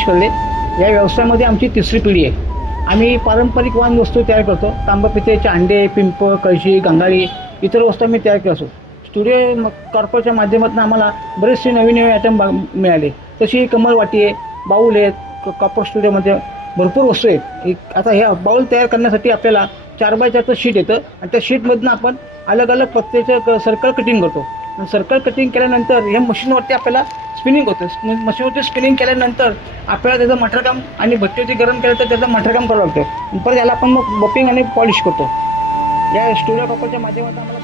गणेश कल्ले. या व्यवसायामध्ये आमची तिसरी पिढी आहे. आम्ही पारंपरिक वाहन वस्तू तयार करतो. तांबा पितळेचे अंडे, पिंप, कळशी, गंगाळी इतर वस्तू आम्ही तयार करत असतो. स्टुडिओ कॉर्पोच्या माध्यमातून आम्हाला बरेचसे नवीन नवीन आयटम मिळाले. तशी कमल वाटी आहे, बाऊल आहेत. कॉपर स्टुडिओमध्ये भरपूर वस्तू आहेत. आता ह्या बाऊल तयार करण्यासाठी आपल्याला 4x4चं शीट येतं आणि त्या शीटमधनं आपण अलग अलग पत्त्याचं सर्कल कटिंग करतो. सर्कल कटिंग केल्यानंतर ह्या मशीनवरती आपल्याला स्पिनिंग होतं. मशीनवरती स्पिनिंग केल्यानंतर आपल्याला त्याचं मटरकाम आणि भट्टीवरती गरम केलं तर त्याचं मटरकाम करावं लागतं. परत याला आपण मग बपिंग आणि पॉलिश करतो. या स्टुडिओ कॉपरच्या माध्यमातून आम्हाला